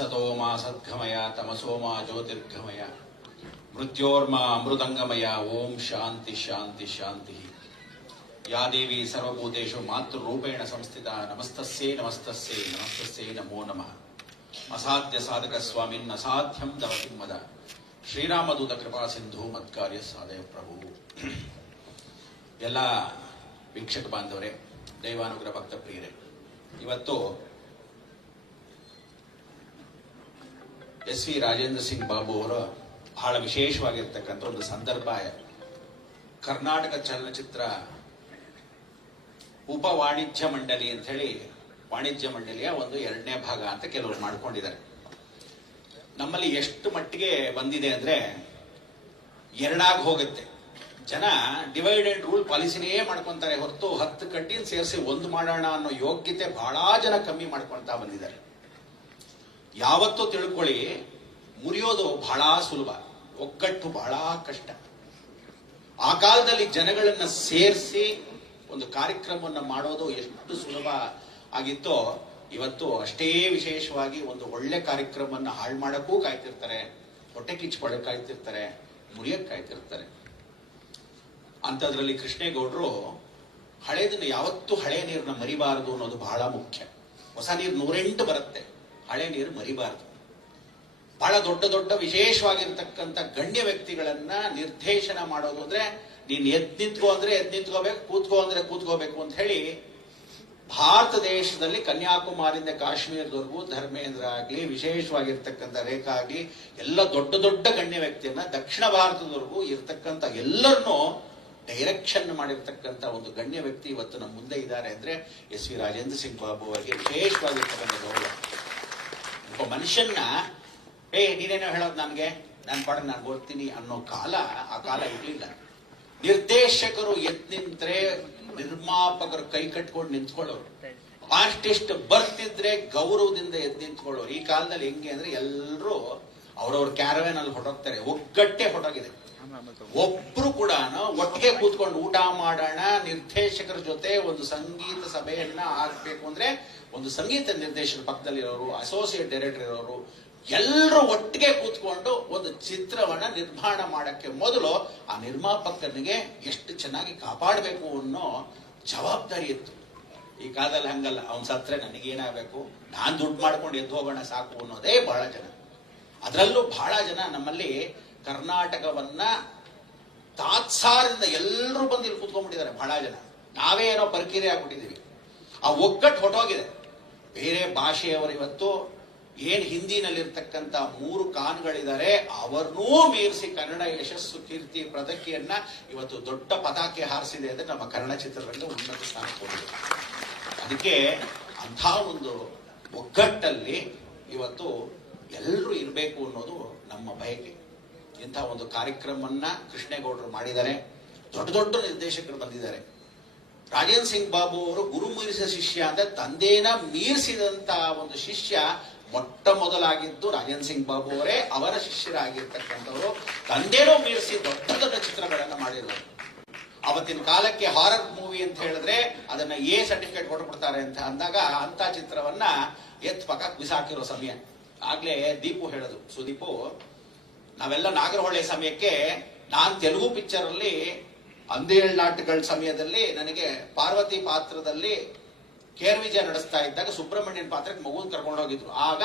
ಅಸತೋ ಮಾ ಸದ್ಗಮಯ ತಮಸೋಮ ಜ್ಯೋತಿರ್ಗಮಯ ಮೃತ್ಯೋರ್ಮ ಅಮೃತಂಗಮಯ ಓಂ ಶಾಂತಿ ಶಾಂತಿ ಶಾಂತಿ. ಯಾ ದೇವಿ ಸರ್ವಭೂತೇಶು ಮಾತೃರೂಪೇಣ ಸಂಸ್ಥಿತ. ನಮಸ್ತಸ್ಸೇ ನಮಸ್ತಸ್ಸೇ ನಮಸ್ತಸ್ಸೇ ನಮೋ ನಮಃ. ಅಸಾಧ್ಯ ಸಾಧಕ ಸ್ವಾಮಿನ್ ಅಸಾಧ್ಯಂ ದವತಿ ಮದ. ಶ್ರೀರಾಮದೂತ ಕೃಪಾ ಸಿಂಧು ಮತ್ಕಾರ್ಯ ಸಾಧಯ ಪ್ರಭು. ಎಲ್ಲ ವೀಕ್ಷಕ ಬಾಂಧವರೇ, ದೈವಾನುಗ್ರಹ ಭಕ್ತ ಪ್ರಿಯರೇ ಇವತ್ತು ಎಸ್ ವಿ ರಾಜೇಂದ್ರ ಸಿಂಗ್ ಬಾಬು ಅವರ ಬಹಳ ವಿಶೇಷವಾಗಿರ್ತಕ್ಕಂಥ ಒಂದು ಸಂದರ್ಭ ಕರ್ನಾಟಕ ಚಲನಚಿತ್ರ ಉಪ ವಾಣಿಜ್ಯ ಮಂಡಳಿ ಅಂತ ಹೇಳಿ ವಾಣಿಜ್ಯ ಮಂಡಳಿಯ ಒಂದು ಎರಡನೇ ಭಾಗ ಅಂತ ಕೆಲವರು ಮಾಡ್ಕೊಂಡಿದ್ದಾರೆ. ನಮ್ಮಲ್ಲಿ ಎಷ್ಟು ಮಟ್ಟಿಗೆ ಬಂದಿದೆ ಅಂದ್ರೆ ಎರಡಾಗಿ ಹೋಗುತ್ತೆ. ಜನ ಡಿವೈಡ್ ಅಂಡ್ ರೂಲ್ ಪಾಲಿಸಿನೇ ಮಾಡ್ಕೊಂತಾರೆ ಹೊರತು ಹತ್ತು ಕಡ್ಡಿನ ಸೇರಿಸಿ ಒಂದು ಮಾಡೋಣ ಅನ್ನೋ ಯೋಗ್ಯತೆ ಬಹಳ ಜನ ಕಮ್ಮಿ ಮಾಡ್ಕೊಳ್ತಾ ಬಂದಿದ್ದಾರೆ. ಯಾವತ್ತೂ ತಿಳ್ಕೊಳ್ಳಿ, ಮುರಿಯೋದು ಬಹಳ ಸುಲಭ, ಒಗ್ಗಟ್ಟು ಬಹಳ ಕಷ್ಟ. ಆ ಕಾಲದಲ್ಲಿ ಜನಗಳನ್ನ ಸೇರಿಸಿ ಒಂದು ಕಾರ್ಯಕ್ರಮವನ್ನು ಮಾಡೋದು ಎಷ್ಟು ಸುಲಭ ಆಗಿತ್ತೋ, ಇವತ್ತು ಅಷ್ಟೇ ವಿಶೇಷವಾಗಿ ಒಂದು ಒಳ್ಳೆ ಕಾರ್ಯಕ್ರಮವನ್ನು ಹಾಳು ಮಾಡಕ್ಕೂ ಕಾಯ್ತಿರ್ತಾರೆ, ಹೊಟ್ಟೆ ಕಿಚ್ಕೊಳ್ಳೋಕೆ ಕಾಯ್ತಿರ್ತಾರೆ ಮುರಿಯಕ್ಕೆ ಕಾಯ್ತಿರ್ತಾರೆ. ಅಂಥದ್ರಲ್ಲಿ ಕೃಷ್ಣೇಗೌಡರು ಹಳೇದನ್ನು ಯಾವತ್ತೂ ಹಳೆ ನೀರನ್ನ ಮರಿಬಾರದು ಅನ್ನೋದು ಬಹಳ ಮುಖ್ಯ. ಹೊಸ ನೀರು ನೂರೆಂಟು ಬರುತ್ತೆ. ಹಳೆ ನೀರು ಮರಿಬಾರದು. ಬಹಳ ದೊಡ್ಡ ದೊಡ್ಡ ವಿಶೇಷವಾಗಿರ್ತಕ್ಕಂಥ ಗಣ್ಯ ವ್ಯಕ್ತಿಗಳನ್ನ ನಿರ್ದೇಶನ ಮಾಡೋದು ಅಂದ್ರೆ ನೀನ್ ಎದ್ ನಿಂತ್ಕೋ ಅಂದ್ರೆ ಎದ್ ನಿಂತ್ಕೋಬೇಕು, ಕೂತ್ಕೋ ಅಂದ್ರೆ ಕೂತ್ಕೋಬೇಕು ಅಂತ ಹೇಳಿ ಭಾರತ ದೇಶದಲ್ಲಿ ಕನ್ಯಾಕುಮಾರಿಯಿಂದ ಕಾಶ್ಮೀರದವರೆಗೂ ಧರ್ಮೇಂದ್ರ ಆಗ್ಲಿ, ವಿಶೇಷವಾಗಿರ್ತಕ್ಕಂಥ ರೇಖಾ ಆಗ್ಲಿ, ಎಲ್ಲ ದೊಡ್ಡ ದೊಡ್ಡ ಗಣ್ಯ ವ್ಯಕ್ತಿಯನ್ನ ದಕ್ಷಿಣ ಭಾರತದವರೆಗೂ ಇರ್ತಕ್ಕಂಥ ಎಲ್ಲರನ್ನೂ ಡೈರೆಕ್ಷನ್ ಮಾಡಿರ್ತಕ್ಕಂಥ ಒಂದು ಗಣ್ಯ ವ್ಯಕ್ತಿ ಇವತ್ತು ನಮ್ಮ ಮುಂದೆ ಇದ್ದಾರೆ ಅಂದ್ರೆ ಎಸ್ ವಿ ರಾಜೇಂದ್ರ ಸಿಂಗ್ ಬಾಬು ಅವರಿಗೆ ವಿಶೇಷವಾಗಿರ್ತಕ್ಕಂಥ ಗೌರವ. ಮನುಷ್ಯನ್ನ, ಏ, ನೀನೇನೋ ಹೇಳೋದು ನನಗೆ? ನನ್ನ ಪಾಡ ನಾನು ಓದ್ತೀನಿ ಅನ್ನೋ ಕಾಲ, ಆ ಕಾಲ ಇರ್ಲಿಲ್ಲ. ನಿರ್ದೇಶಕರು ಎದ್ ನಿಂತ್ರೆ ನಿರ್ಮಾಪಕರು ಕೈ ಕಟ್ಕೊಂಡು ನಿಂತ್ಕೊಳ್ಳೋರು. ಆರ್ಟಿಸ್ಟ್ ಬರ್ತಿದ್ರೆ ಗೌರವದಿಂದ ಎದ್ ನಿಂತ್ಕೊಳ್ಳೋರು. ಈ ಕಾಲದಲ್ಲಿ ಹೆಂಗೆ ಅಂದ್ರೆ ಎಲ್ಲರೂ ಅವ್ರವ್ರ ಕ್ಯಾರವೇನಲ್ಲಿ ಹೊರಟೋಗ್ತಾರೆ ಒಗ್ಗಟ್ಟೆ ಹೊರಟೋಗಿದೆ ಒಬ್ರು ಕೂಡ ಒಟ್ಟಿಗೆ ಕೂತ್ಕೊಂಡು ಊಟ ಮಾಡೋಣ, ನಿರ್ದೇಶಕರ ಜೊತೆ ಒಂದು ಸಂಗೀತ ಸಭೆಯನ್ನ ಆಗ್ಬೇಕು ಅಂದ್ರೆ ಒಂದು ಸಂಗೀತ ನಿರ್ದೇಶಕರ ಪಕ್ಕದಲ್ಲಿರೋರು ಅಸೋಸಿಯೇಟ್ ಡೈರೆಕ್ಟರ್ ಇರೋರು ಎಲ್ಲರೂ ಒಟ್ಟಿಗೆ ಕೂತ್ಕೊಂಡು ಒಂದು ಚಿತ್ರವನ್ನ ನಿರ್ಮಾಣ ಮಾಡಕ್ಕೆ ಮೊದಲು ಆ ನಿರ್ಮಾಪಕನಿಗೆ ಎಷ್ಟು ಚೆನ್ನಾಗಿ ಕಾಪಾಡಬೇಕು ಅನ್ನೋ ಜವಾಬ್ದಾರಿ ಇತ್ತು. ಈ ಕಾಲದಲ್ಲಿ ಹಂಗಲ್ಲ, ಅವನ್ ಸತ್ರೆ ನನಗೇನಾಗಬೇಕು? ನಾನ್ ದುಡ್ಡು ಮಾಡ್ಕೊಂಡು ಎದ್ದು ಹೋಗೋಣ ಸಾಕು ಅನ್ನೋದೇ ಬಹಳ ಜನ. ಅದರಲ್ಲೂ ಬಹಳ ಜನ ನಮ್ಮಲ್ಲಿ ಕರ್ನಾಟಕವನ್ನ ತಾತ್ಸಾರದಿಂದ ಎಲ್ಲರೂ ಬಂದು ಇಲ್ಲಿ ಕೂತ್ಕೊಂಡ್ಬಿಟ್ಟಿದ್ದಾರೆ ಬಹಳ ಜನ. ನಾವೇ ಏನೋ ಪರ್ಕಿರಿ ಆಗ್ಬಿಟ್ಟಿದ್ದೀವಿ. ಆ ಒಗ್ಗಟ್ಟು ಹೊಟ್ಟೋಗಿದೆ ಬೇರೆ ಭಾಷೆಯವರು ಇವತ್ತು ಏನ್ ಹಿಂದಿನಲ್ಲಿರ್ತಕ್ಕಂಥ ಮೂರು ಕಾನ್ಗಳಿದ್ದಾರೆ, ಅವರನ್ನೂ ಮೀರಿಸಿ ಕನ್ನಡ ಯಶಸ್ಸು ಕೀರ್ತಿ ಪದಕಿಯನ್ನ ಇವತ್ತು ದೊಡ್ಡ ಪತಾಕೆ ಹಾರಿಸಿದೆ ಅಂದ್ರೆ ನಮ್ಮ ಕನ್ನಡ ಚಿತ್ರರಂಗ ಉನ್ನತ ಸ್ಥಾನ ಕೊಡಿದೆ ಅದಕ್ಕೆ ಅಂಥ ಒಂದು ಒಗ್ಗಟ್ಟಲ್ಲಿ ಇವತ್ತು ಎಲ್ಲರೂ ಇರಬೇಕು ಅನ್ನೋದು ನಮ್ಮ ಬಯಕೆ. ಇಂಥ ಒಂದು ಕಾರ್ಯಕ್ರಮವನ್ನ ಕೃಷ್ಣೇಗೌಡರು ಮಾಡಿದ್ದಾರೆ. ದೊಡ್ಡ ದೊಡ್ಡ ನಿರ್ದೇಶಕರು ಬಂದಿದ್ದಾರೆ. ರಾಜೇಂದ್ರ ಸಿಂಗ್ ಬಾಬು ಅವರು ಗುರು ಮೀರಿಸಿದ ಶಿಷ್ಯ ಅಂದ್ರೆ ತಂದೇನ ಮೀರಿಸಿದಂತ ಒಂದು ಶಿಷ್ಯ ಮೊಟ್ಟ ಮೊದಲಾಗಿದ್ದು ರಾಜೇಂದ್ರ ಸಿಂಗ್ ಬಾಬು ಅವರೇ ಅವರ ಶಿಷ್ಯರಾಗಿರ್ತಕ್ಕಂಥವರು. ತಂದೆನೂ ಮೀರಿಸಿ ದೊಡ್ಡ ದೊಡ್ಡ ಚಿತ್ರಗಳನ್ನ ಮಾಡಿರೋರು. ಅವತ್ತಿನ ಕಾಲಕ್ಕೆ ಹಾರರ್ ಮೂವಿ ಅಂತ ಹೇಳಿದ್ರೆ ಅದನ್ನ ಎ ಸರ್ಟಿಫಿಕೇಟ್ ಕೊಟ್ಬಿಡ್ತಾರೆ ಅಂತ ಅಂದಾಗ ಅಂತ ಚಿತ್ರವನ್ನ ಎತ್ ಪಕ್ಕ ಬಿಸಾಕಿರೋ ಸಮಯ. ಆಗ್ಲೇ ದೀಪು ಹೇಳೋದು. ಸುದೀಪು ನಾವೆಲ್ಲ ನಾಗರಹೊಳೆ ಸಮಯಕ್ಕೆ ನಾನು ತೆಲುಗು ಪಿಕ್ಚರ್ ಅಲ್ಲಿ ಅಂದೇಳ್ ನಾಟಕಗಳ ಸಮಯದಲ್ಲಿ ನನಗೆ ಪಾರ್ವತಿ ಪಾತ್ರದಲ್ಲಿ ಕೇರ್ ವಿಜಯ ನಡೆಸ್ತಾ ಇದ್ದಾಗ ಸುಬ್ರಹ್ಮಣ್ಯನ್ ಪಾತ್ರಕ್ಕೆ ಮಗುನ ಕರ್ಕೊಂಡು ಹೋಗಿದ್ರು. ಆಗ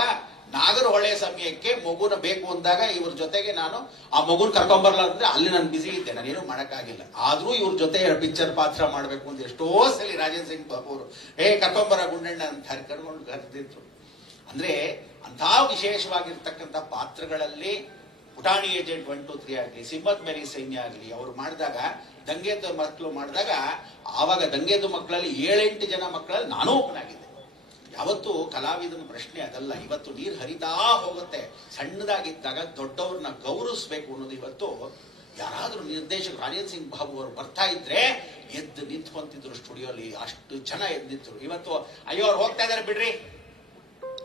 ನಾಗರಹೊಳೆ ಸಮಯಕ್ಕೆ ಮಗುನ ಬೇಕು ಅಂದಾಗ ಇವ್ರ ಜೊತೆಗೆ ನಾನು ಆ ಮಗುನ ಕರ್ಕೊಂಬರ್ಲ ಅಂದ್ರೆ ಅಲ್ಲಿ ನಾನು ಬಿಸಿ ಇದ್ದೆ, ನಾನೇನು ಮಾಡಕ್ಕಾಗಿಲ್ಲ. ಆದ್ರೂ ಇವ್ರ ಜೊತೆ ಪಿಕ್ಚರ್ ಪಾತ್ರ ಮಾಡ್ಬೇಕು ಅಂತ ಎಷ್ಟೋ ಸಲ ರಾಜೇಂದ್ರ ಸಿಂಗ್ ಅವರು, ಏ ಕರ್ಕೊಂಬರ ಗುಂಡಣ್ಣ ಅಂತ ಕರ್ಕೊಂಡು ಕರೆದಿದ್ರು. ಅಂದ್ರೆ ಅಂಥ ವಿಶೇಷವಾಗಿರ್ತಕ್ಕಂಥ ಪಾತ್ರಗಳಲ್ಲಿ ಪುಟಾಣಿ ಏಜೆಂಟ್ ಒನ್ ಟು ತ್ರೀ ಆಗಲಿ ಸಿಮ್ಮತ್ ಮೇರಿ ಸೈನ್ಯ ಆಗಲಿ, ಅವ್ರು ಮಾಡಿದಾಗ ದಂಗೆದ ಮಕ್ಕಳು ಮಾಡಿದಾಗ, ಆವಾಗ ದಂಗೆದು ಮಕ್ಕಳಲ್ಲಿ ಏಳೆಂಟು ಜನ ಮಕ್ಕಳಲ್ಲಿ ನಾನೂ ಒಬ್ಬನಾಗಿದ್ದೆ ಯಾವತ್ತು ಕಲಾವಿದನ ಪ್ರಶ್ನೆ ಅದಲ್ಲ. ಇವತ್ತು ನೀರು ಹರಿತಾ ಹೋಗುತ್ತೆ. ಸಣ್ಣದಾಗಿದ್ದಾಗ ದೊಡ್ಡವ್ರನ್ನ ಗೌರವಿಸ್ಬೇಕು ಅನ್ನೋದು ಇವತ್ತು. ಯಾರಾದರೂ ನಿರ್ದೇಶಕ ರಾಜೇಂದ್ರ ಸಿಂಗ್ ಬಾಬು ಅವರು ಬರ್ತಾ ಇದ್ರೆ ಎದ್ದು ನಿಂತ್ಕೊಂತಿದ್ರು ಸ್ಟುಡಿಯೋಲಿ, ಅಷ್ಟು ಜನ ಎದ್ದು ನಿಂತರು ಇವತ್ತು ಅಯ್ಯೋ, ಅವ್ರು ಹೋಗ್ತಾ ಇದಾರೆ ಬಿಡ್ರಿ.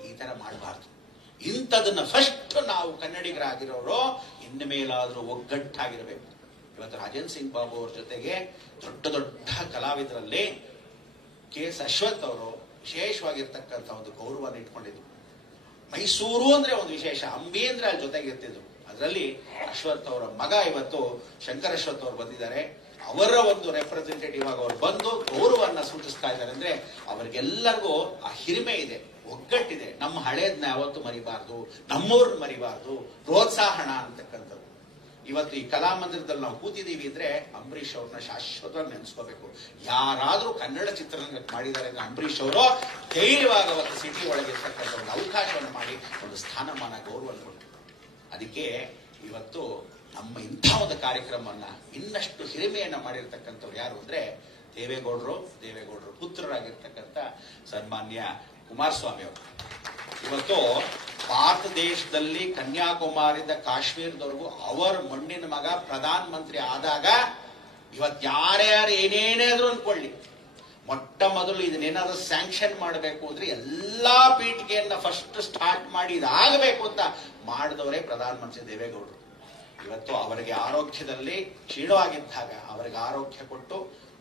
ಈ ತರ ಮಾಡಬಾರ್ದು. ಇಂಥದನ್ನ ಫಸ್ಟ್ ನಾವು ಕನ್ನಡಿಗರಾಗಿರೋರು, ಇನ್ನು ಮೇಲಾದರೂ ಒಗ್ಗಟ್ಟಾಗಿರಬೇಕು ಇವತ್ತು ರಾಜೇಂದ್ರ ಸಿಂಗ್ ಬಾಬು ಅವ್ರ ಜೊತೆಗೆ ದೊಡ್ಡ ದೊಡ್ಡ ಕಲಾವಿದರಲ್ಲಿ ಕೆ ಎಸ್ ಅಶ್ವಥ್ ಅವರು ವಿಶೇಷವಾಗಿರ್ತಕ್ಕಂಥ ಒಂದು ಗೌರವನ ಇಟ್ಕೊಂಡಿದ್ರು. ಮೈಸೂರು ಅಂದ್ರೆ ಒಂದು ವಿಶೇಷ, ಅಂಬಿ ಅಂದ್ರೆ ಅಲ್ಲಿ ಜೊತೆಗಿರ್ತಿದ್ರು ಅದರಲ್ಲಿ ಅಶ್ವಥ್ ಅವರ ಮಗ ಇವತ್ತು ಶಂಕರ್ ಅಶ್ವಥ್ ಅವರು ಬಂದಿದ್ದಾರೆ. ಅವರ ಒಂದು ರೆಪ್ರೆಸೆಂಟೇಟಿವ್ ಆಗಿ ಅವರು ಬಂದು ಗೌರವನ್ನ ಸೂಚಿಸ್ತಾ ಇದ್ದಾರೆ ಅಂದ್ರೆ ಅವರಿಗೆಲ್ಲರಿಗೂ ಆ ಹಿರಿಮೆ ಇದೆ. ಒಗ್ಗಟ್ಟಿದೆ. ನಮ್ಮ ಹಳೇದ್ನ ಯಾವತ್ತು ಮರಿಬಾರ್ದು ನಮ್ಮವ್ರನ್ನ ಮರಿಬಾರ್ದು ಪ್ರೋತ್ಸಾಹನ ಅಂತಕ್ಕಂಥದ್ದು. ಇವತ್ತು ಈ ಕಲಾ ಮಂದಿರದಲ್ಲಿ ನಾವು ಕೂತಿದ್ದೀವಿ ಅಂದ್ರೆ ಅಂಬರೀಷ್ ಅವ್ರನ್ನ ಶಾಶ್ವತವಾಗಿ ನೆನೆಸ್ಕೋಬೇಕು. ಯಾರಾದರೂ ಕನ್ನಡ ಚಿತ್ರರಂಗಕ್ಕೆ ಮಾಡಿದ್ದಾರೆ ಅಂದ್ರೆ ಅಂಬರೀಷ್ ಅವರು ಧೈರ್ಯವಾದ ಒಂದು ಸಿಟಿ ಒಳಗೆ ಇರ್ತಕ್ಕಂಥ ಒಂದು ಅವಕಾಶವನ್ನು ಮಾಡಿ ಒಂದು ಸ್ಥಾನಮಾನ, ಗೌರವ ಕೊಟ್ಟರು ಅದಕ್ಕೆ ಇವತ್ತು ನಮ್ಮ ಇಂಥ ಒಂದು ಕಾರ್ಯಕ್ರಮವನ್ನ ಇನ್ನಷ್ಟು ಹಿರಿಮೆಯನ್ನ ಮಾಡಿರ್ತಕ್ಕಂಥವ್ರು ಯಾರು ಅಂದ್ರೆ ದೇವೇಗೌಡರು ದೇವೇಗೌಡರು ಪುತ್ರರಾಗಿರ್ತಕ್ಕಂಥ ಸನ್ಮಾನ್ಯ ಕುಮಾರಸ್ವಾಮಿ ಅವರು. ಇವತ್ತು ಭಾರತ ದೇಶದಲ್ಲಿ ಕನ್ಯಾಕುಮಾರಿಯಿಂದ ಕಾಶ್ಮೀರದವರೆಗೂ ಅವರ ಮಣ್ಣಿನ ಮಗ ಪ್ರಧಾನ ಮಂತ್ರಿ ಆದಾಗ ಇವತ್ತು ಯಾರ್ಯಾರು ಏನೇನಾದ್ರು ಅನ್ಕೊಳ್ಳಿ ಮೊಟ್ಟ ಮೊದಲು ಇದನ್ನೇನಾದ್ರೂ ಸ್ಯಾಂಕ್ಷನ್ ಮಾಡಬೇಕು ಅಂದ್ರೆ ಎಲ್ಲಾ ಪೀಠಿಗೆಯನ್ನ ಫಸ್ಟ್ ಸ್ಟಾರ್ಟ್ ಮಾಡಿ ಇದಾಗಬೇಕು ಅಂತ ಮಾಡಿದವರೇ ಪ್ರಧಾನಮಂತ್ರಿ ದೇವೇಗೌಡರು. ಇವತ್ತು ಅವರಿಗೆ ಆರೋಗ್ಯದಲ್ಲಿ ಕ್ಷೀಣವಾಗಿದ್ದಾಗ ಅವರಿಗೆ ಆರೋಗ್ಯ ಕೊಟ್ಟು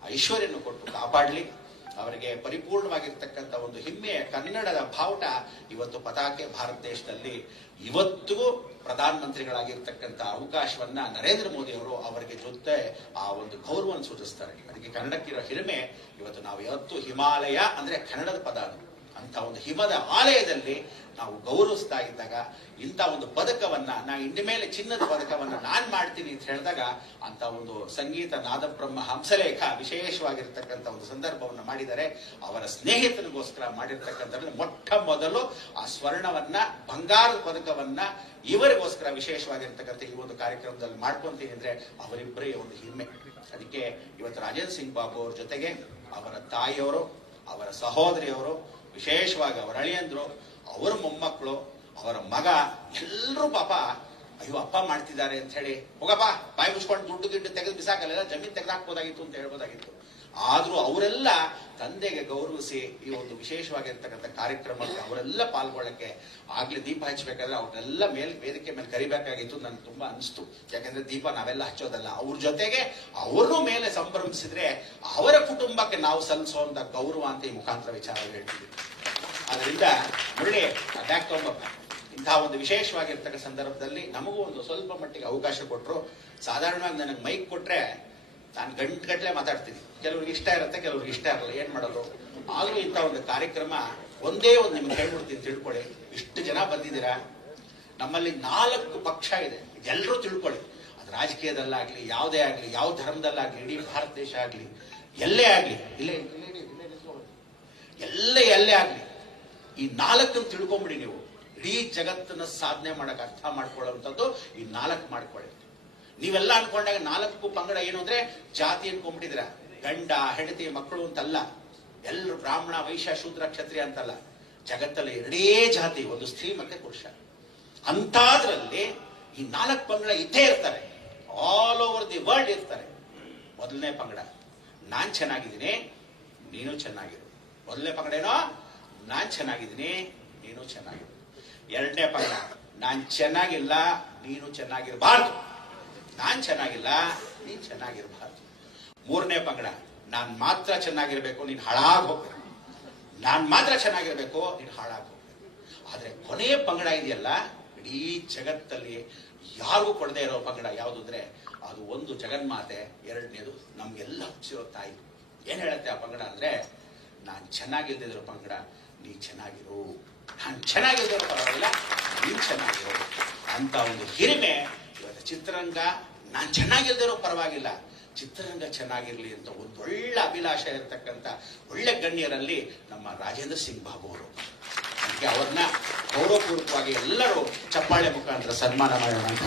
ಐಶ್ವರ್ಯವನ್ನು ಕೊಟ್ಟು ಕಾಪಾಡಲಿ. ಅವರಿಗೆ ಪರಿಪೂರ್ಣವಾಗಿರ್ತಕ್ಕಂಥ ಒಂದು ಹೆಮ್ಮೆಯ ಕನ್ನಡದ ಭಾವಟ ಇವತ್ತು ಪತಾಕೆ ಭಾರತ ದೇಶದಲ್ಲಿ. ಇವತ್ತಿಗೂ ಪ್ರಧಾನಮಂತ್ರಿಗಳಾಗಿರ್ತಕ್ಕಂಥ ಅವಕಾಶವನ್ನ ನರೇಂದ್ರ ಮೋದಿ ಅವರು ಅವರಿಗೆ ಜೊತೆ ಆ ಒಂದು ಗೌರವವನ್ನು ಸೂಚಿಸ್ತಾರೆ. ಅದಕ್ಕೆ ಕನ್ನಡಕ್ಕಿರೋ ಹಿರಿಮೆ ಇವತ್ತು ನಾವು ಯಾವತ್ತು ಹಿಮಾಲಯ ಅಂದ್ರೆ ಕನ್ನಡದ ಪದ ಅದು. ಅಂತ ಒಂದು ಹಿಮದ ಆಲಯದಲ್ಲಿ ನಾವು ಗೌರವಿಸ್ತಾ ಇದ್ದಾಗ ಇಂಥ ಒಂದು ಪದಕವನ್ನ ನಾ ಇಂದ ಮೇಲೆ ಚಿನ್ನದ ಪದಕವನ್ನ ನಾನ್ ಮಾಡ್ತೀನಿ ಅಂತ ಹೇಳಿದಾಗ ಅಂತ ಒಂದು ಸಂಗೀತ ನಾದಬ್ರಹ್ಮ ಹಂಸಲೇಖ ವಿಶೇಷವಾಗಿರ್ತಕ್ಕಂಥ ಒಂದು ಸಂದರ್ಭವನ್ನು ಮಾಡಿದರೆ ಅವರ ಸ್ನೇಹಿತನಿಗೋಸ್ಕರ ಮಾಡಿರ್ತಕ್ಕಂಥ ಮೊಟ್ಟ ಮೊದಲು ಆ ಸ್ವರ್ಣವನ್ನ, ಬಂಗಾರದ ಪದಕವನ್ನ ಇವರಿಗೋಸ್ಕರ ವಿಶೇಷವಾಗಿರ್ತಕ್ಕಂಥ ಈ ಒಂದು ಕಾರ್ಯಕ್ರಮದಲ್ಲಿ ಮಾಡ್ಕೊಂತೀನಿ ಅಂದ್ರೆ ಅವರಿಬ್ಬರೇ ಒಂದು ಹಿಮ್ಮೆ. ಅದಕ್ಕೆ ಇವತ್ತು ರಾಜೇಂದ್ರ ಸಿಂಗ್ ಬಾಬು ಅವ್ರ ಜೊತೆಗೆ ಅವರ ತಾಯಿಯವರು, ಅವರ ಸಹೋದರಿಯವರು ವಿಶೇಷವಾಗಿ ಅವರ ಅಳಿಯಂದ್ರು, ಅವರ ಮೊಮ್ಮಕ್ಕಳು ಅವರ ಮಗ ಎಲ್ಲರೂ ಪಾಪ, ಅಯ್ಯೋ, ಅಪ್ಪ ಮಾಡ್ತಿದ್ದಾರೆ ಅಂತ ಹೇಳಿ, ಹೋಗಪ್ಪ, ಬಾಯಿ ಮುಚ್ಕೊಂಡು ದುಡ್ಡು ಗಿಡ್ಡು ತೆಗೆದು ಬಿಸಾಕಲ್ಲ ಜಮೀನ್ ತೆಗೆದಾಕ್ಬೋದಾಗಿತ್ತು ಅಂತ ಹೇಳ್ಬೋದಾಗಿತ್ತು. ಆದ್ರೂ ಅವರೆಲ್ಲ ತಂದೆಗೆ ಗೌರವಿಸಿ ಈ ಒಂದು ವಿಶೇಷವಾಗಿರ್ತಕ್ಕಂಥ ಕಾರ್ಯಕ್ರಮಕ್ಕೆ ಅವರೆಲ್ಲ ಪಾಲ್ಗೊಳ್ಳಕ್ಕೆ ಆಗ್ಲೇ ದೀಪ ಹಚ್ಚಬೇಕಾದ್ರೆ ಅವ್ರನ್ನೆಲ್ಲ ಮೇಲೆ ವೇದಿಕೆ ಮೇಲೆ ಕರಿಬೇಕಾಗಿತ್ತು ನನಗೆ ತುಂಬಾ ಅನಿಸ್ತು. ಯಾಕಂದ್ರೆ ದೀಪ ನಾವೆಲ್ಲ ಹಚ್ಚೋದಲ್ಲ. ಅವ್ರ ಜೊತೆಗೆ ಅವರು ಮೇಲೆ ಸಂಭ್ರಮಿಸಿದ್ರೆ ಅವರ ಕುಟುಂಬಕ್ಕೆ ನಾವು ಸಲ್ಲಿಸುವಂತ ಗೌರವ ಅಂತ ಈ ಮುಖಾಂತರ ವಿಚಾರ ಹೇಳ್ತೀವಿ ಅದರಿಂದ ಒಳ್ಳೆ ಅಟ್ಯಾಕ್ ತಗೊಂಬಪ್ಪ? ಇಂತಹ ಒಂದು ವಿಶೇಷವಾಗಿರ್ತಕ್ಕ ಸಂದರ್ಭದಲ್ಲಿ ನಮಗೂ ಒಂದು ಸ್ವಲ್ಪ ಮಟ್ಟಿಗೆ ಅವಕಾಶ ಕೊಟ್ಟರು ಸಾಧಾರಣವಾಗಿ ನನಗೆ ಮೈಕ್ ಕೊಟ್ರೆ ನಾನು ಗಂಟು ಗಟ್ಟಲೆ ಮಾತಾಡ್ತೀನಿ. ಕೆಲವ್ರಿಗೆ ಇಷ್ಟ ಇರುತ್ತೆ, ಕೆಲವ್ರಿಗೆ ಇಷ್ಟ ಇರಲ್ಲ. ಏನ್ ಮಾಡೋದು? ಆದ್ರೂ ಇಂಥ ಒಂದು ಕಾರ್ಯಕ್ರಮ ಒಂದೇ ಒಂದು ನಿಮ್ಗೆ ಹೇಳ್ಬಿಡ್ತೀನಿ ತಿಳ್ಕೊಳ್ಳಿ. ಇಷ್ಟು ಜನ ಬಂದಿದ್ದೀರಾ? ನಮ್ಮಲ್ಲಿ ನಾಲ್ಕು ಪಕ್ಷ ಇದೆ. ಎಲ್ಲರೂ ತಿಳ್ಕೊಳ್ಳಿ. ಅದು ರಾಜಕೀಯದಲ್ಲಾಗ್ಲಿ, ಯಾವುದೇ ಆಗ್ಲಿ, ಯಾವ ಧರ್ಮದಲ್ಲಾಗ್ಲಿ, ಇಡೀ ಭಾರತ ದೇಶ ಆಗ್ಲಿ, ಎಲ್ಲೇ ಆಗ್ಲಿ, ಇಲ್ಲೇ ಎಲ್ಲ, ಎಲ್ಲೇ ಆಗ್ಲಿ, ಈ ನಾಲ್ಕನ್ನು ತಿಳ್ಕೊಂಬಿಡಿ ನೀವು. ಇಡೀ ಜಗತ್ತನ್ನ ಸಾಧನೆ ಮಾಡಕ್ ಅರ್ಥ ಮಾಡ್ಕೊಳ್ಳೋವಂಥದ್ದು ಈ ನಾಲ್ಕು ಮಾಡ್ಕೊಳ್ಳಿ. ನೀವೆಲ್ಲ ಅನ್ಕೊಂಡಾಗ ನಾಲ್ಕು ಪಂಗಡ ಏನು ಅಂದ್ರೆ ಜಾತಿ ಅನ್ಕೊಂಡ್ಬಿಟ್ಟಿದ್ರ ಗಂಡ, ಹೆಂಡತಿ, ಮಕ್ಕಳು ಅಂತಲ್ಲ. ಎಲ್ಲರೂ ಬ್ರಾಹ್ಮಣ ವೈಶ್ಯ ಶೂದ್ರ, ಕ್ಷತ್ರಿಯ ಅಂತಲ್ಲ. ಜಗತ್ತಲ್ಲಿ ಎರಡೇ ಜಾತಿ, ಒಂದು ಸ್ತ್ರೀ ಮತ್ತೆ ಪುರುಷ. ಅಂತಾದ್ರಲ್ಲಿ ಈ ನಾಲ್ಕು ಪಂಗಡ ಇದ್ದೇ ಇರ್ತಾರೆ. ಆಲ್ ಓವರ್ ದಿ ವರ್ಲ್ಡ್ ಇರ್ತಾರೆ. ಮೊದಲನೇ ಪಂಗಡ, ನಾನ್ ಚೆನ್ನಾಗಿದ್ದೀನಿ, ನೀನು ಚೆನ್ನಾಗಿರು. ಮೊದಲನೇ ಪಂಗಡ ಏನೋ, ನಾನ್ ಚೆನ್ನಾಗಿದ್ದೀನಿ, ನೀನು ಚೆನ್ನಾಗಿರು. ಎರಡನೇ ಪಂಗಡ, ನಾನ್ ಚೆನ್ನಾಗಿಲ್ಲ, ನೀನು ಚೆನ್ನಾಗಿರಬಾರ್ದು. ನಾನ್ ಚೆನ್ನಾಗಿಲ್ಲ, ನೀನು ಚೆನ್ನಾಗಿರಬಾರ್ದು. ಮೂರನೇ ಪಂಗಡ, ನಾನು ಮಾತ್ರ ಚೆನ್ನಾಗಿರಬೇಕು, ನೀನು ಹಾಳಾಗಿ ಹೋಗ್ಬೇಕು ನಾನು ಮಾತ್ರ ಚೆನ್ನಾಗಿರಬೇಕು, ನೀನು ಹಾಳಾಗಿ ಹೋಗ್ಬೇಕು ಆದರೆ ಕೊನೆಯ ಪಂಗಡ ಇದೆಯಲ್ಲ, ಇಡೀ ಜಗತ್ತಲ್ಲಿ ಯಾರಿಗೂ ಕೊಡದೇ ಇರೋ ಪಂಗಡ ಯಾವುದು ಅಂದ್ರೆ, ಅದು ಒಂದು ಜಗನ್ಮಾತೆ, ಎರಡನೇದು ನಮಗೆಲ್ಲ ಹುಟ್ಟಿರೋ ತಾಯಿ. ಏನು ಹೇಳುತ್ತೆ ಆ ಪಂಗಡ ಅಂದ್ರೆ, ನಾನು ಚೆನ್ನಾಗಿಲ್ದಿರೋ ಪಂಗಡ, ನೀ ಚೆನ್ನಾಗಿರು. ನಾನು ಚೆನ್ನಾಗಿಲ್ದಿರೋ ಪರವಾಗಿಲ್ಲ ನೀನು ಚೆನ್ನಾಗಿರು. ಅಂತ ಒಂದು ಹಿರಿಮೆ ಇವತ್ತು ಚಿತ್ರರಂಗ ನಾನ್ ಚೆನ್ನಾಗಿಲ್ದಿರೋ ಪರವಾಗಿಲ್ಲ. ಚಿತ್ರರಂಗ ಚೆನ್ನಾಗಿರಲಿ ಅಂತ ಒಳ್ಳೆ ಅಭಿಲಾಷ ಇರತಕ್ಕಂತ ಒಳ್ಳೆ ಗಣ್ಯರಲ್ಲಿ ನಮ್ಮ ರಾಜೇಂದ್ರ ಸಿಂಗ್ ಬಾಬು ಅವರು. ಅದಕ್ಕೆ ಅವ್ರನ್ನ ಗೌರವಪೂರ್ವಕವಾಗಿ ಎಲ್ಲರೂ ಚಪ್ಪಾಳೆ ಮುಖಾಂತರ ಸನ್ಮಾನ ಮಾಡೋಣ ಅಂತ